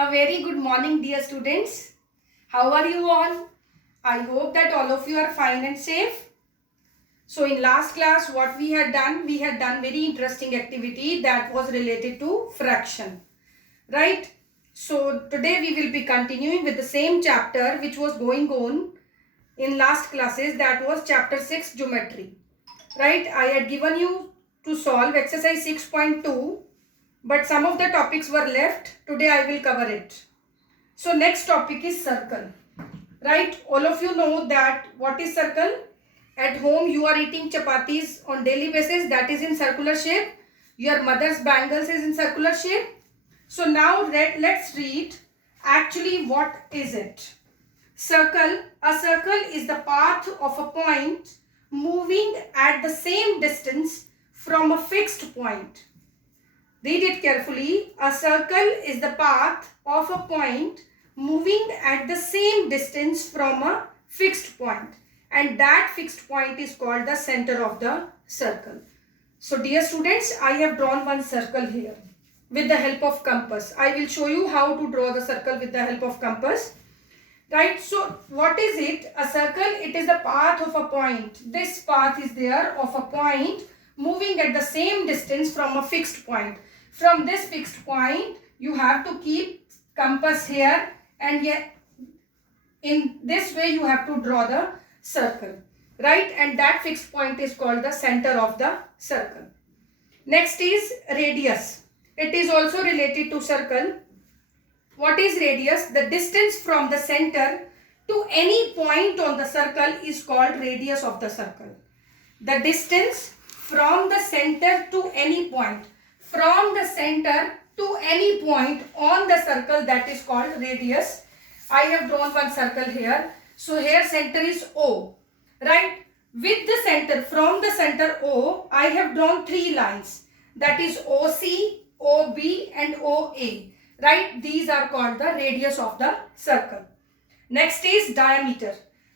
A very good morning, dear students. How are you all? I hope that all of you are fine and safe. So in last class, what we had done very interesting activity that was related to fraction, right? So today we will be continuing with the same chapter which was going on in last classes, that was chapter 6 geometry, right? I had given you to solve exercise 6.2, but some of the topics were left. Today I will cover it. So next topic is circle, right? All of you know that what is circle. At home you are eating chapatis on daily basis, that is in circular shape. Your mother's bangles is in circular shape. So now let's read actually what is it. Circle. A circle is the path of a point moving at the same distance from a fixed point. Read it carefully. A circle is the path of a point moving at the same distance from a fixed point, and that fixed point is called the center of the circle. So dear students, I have drawn one circle here with the help of compass. I will show you how to draw the circle with the help of compass. Right, so what is it? A circle, it is the path of a point. This path is there of a point moving at the same distance from a fixed point. From this fixed point, you have to keep compass here, and yet in this way you have to draw the circle, right? And that fixed point is called the center of the circle. Next is radius. It is also related to circle. What is radius? The distance from the center to any point on the circle is called radius of the circle. The distance from the center to any point. From the center to any point on the circle, that is called radius. I have drawn one circle here. So here center is O, right? With the center, from the center O, I have drawn three lines. That is OC, OB and OA. Right, these are called the radius of the circle. Next is diameter.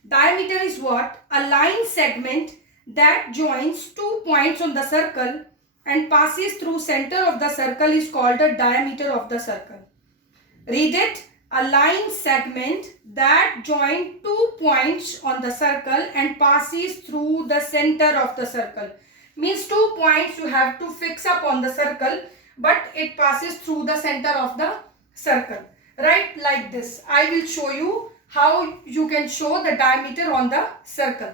Diameter is what? A line segment that joins two points on the circle and passes through center of the circle is called the diameter of the circle. Read it. A line segment that joins two points on the circle and passes through the center of the circle. Means 2 points you have to fix up on the circle, but it passes through the center of the circle, right? Like this. I will show you how you can show the diameter on the circle.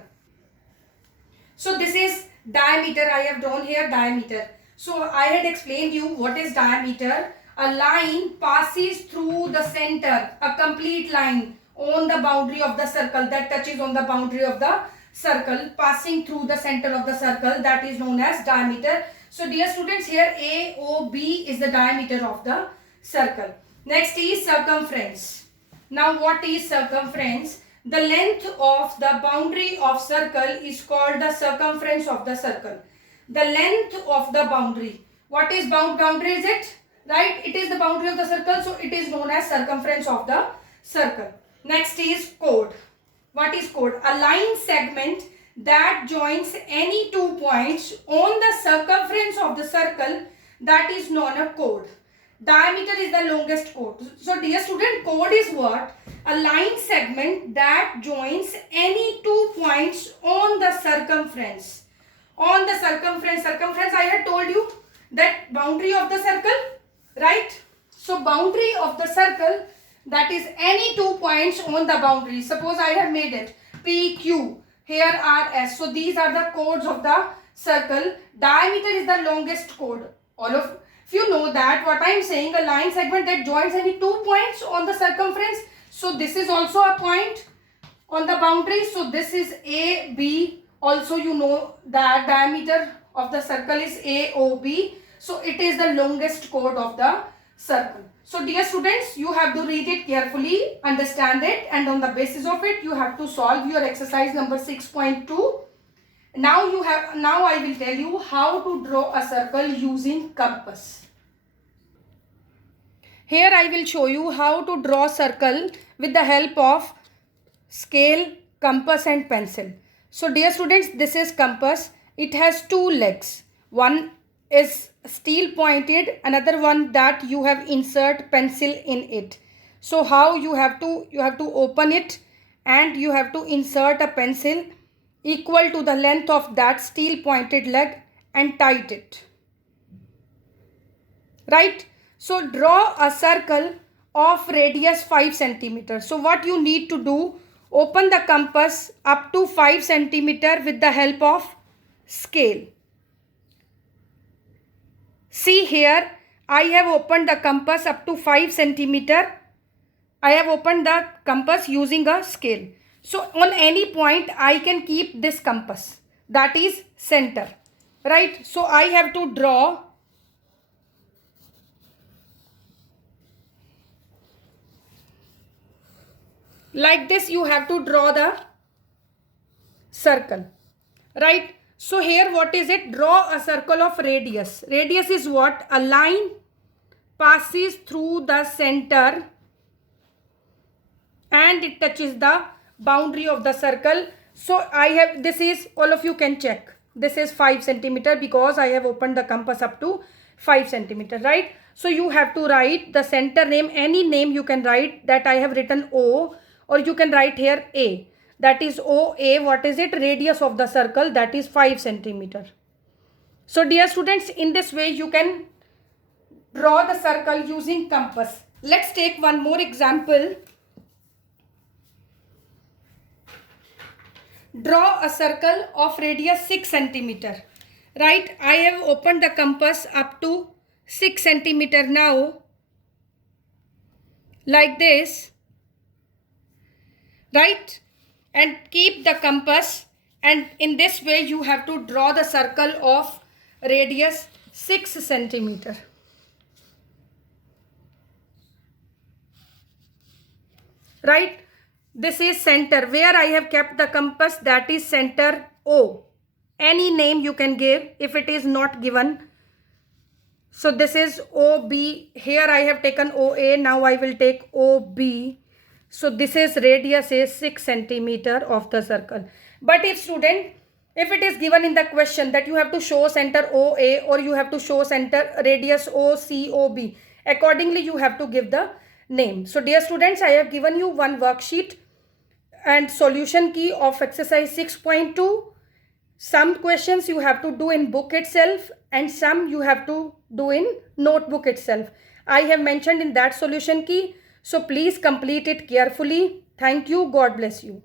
So this is diameter. I have drawn here diameter. So I had explained you what is diameter. A line passes through the center, a complete line on the boundary of the circle that touches on the boundary of the circle, passing through the center of the circle, that is known as diameter. So dear students, here AOB is the diameter of the circle. Next is circumference. Now what is circumference? The length of the boundary of circle is called the circumference of the circle. The length of the boundary. What is boundary is it? Right? It is the boundary of the circle, so it is known as circumference of the circle. Next is chord. What is chord? A line segment that joins any 2 points on the circumference of the circle, that is known as chord. Diameter is the longest chord. So dear student, chord is what? A line segment that joins any 2 points on the circumference. On the circumference, I had told you that boundary of the circle, right? So boundary of the circle, that is any 2 points on the boundary. Suppose I have made it PQ. Here are S. So these are the chords of the circle. Diameter is the longest chord. All of you know that what I am saying, a line segment that joins any 2 points on the circumference. So this is also a point on the boundary. So this is AB. Also you know that diameter of the circle is AOB. So it is the longest chord of the circle. So dear students, you have to read it carefully, understand it, and on the basis of it you have to solve your exercise number 6.2. Now I will tell you how to draw a circle using compass. Here I will show you how to draw a circle with the help of scale, compass and pencil. So dear students, this is compass. It has two legs. One is steel pointed, another one that you have insert pencil in it. So how you have to open it and you have to insert a pencil equal to the length of that steel pointed leg and tight it. Right? So draw a circle of radius 5 centimeter. So what you need to do, open the compass up to 5 centimeter with the help of scale. See here, I have opened the compass up to 5 centimeter. I have opened the compass using a scale. So on any point I can keep this compass, that is center. Right? So I have to draw like this. You have to draw the circle. Right? So here what is it? Draw a circle of radius. Radius is what? A line passes through the center and it touches the boundary of the circle. So I have, this is, all of you can check, this is 5 centimeter because I have opened the compass up to 5 centimeter, right? So you have to write the center name, any name you can write. That I have written O, or you can write here A. That is OA. What is it? Radius of the circle, that is 5 centimeter. So dear students, in this way you can draw the circle using compass. Let's take one more example. Draw a circle of radius 6 centimeter. Right? I have opened the compass up to 6 centimeter now. Like this. Right? And keep the compass, and in this way you have to draw the circle of radius 6 centimeter. Right? This is center where I have kept the compass, that is center O. Any name you can give if it is not given. So this is OB. Here I have taken OA. Now I will take OB. So this is radius is 6 centimeter of the circle. But if student, if it is given in the question that you have to show center OA or you have to show center radius OCOB, accordingly you have to give the name. So dear students, I have given you one worksheet and solution key of exercise 6.2. Some questions you have to do in book itself and some you have to do in notebook itself. I have mentioned in that solution key. So please complete it carefully. Thank you. God bless you.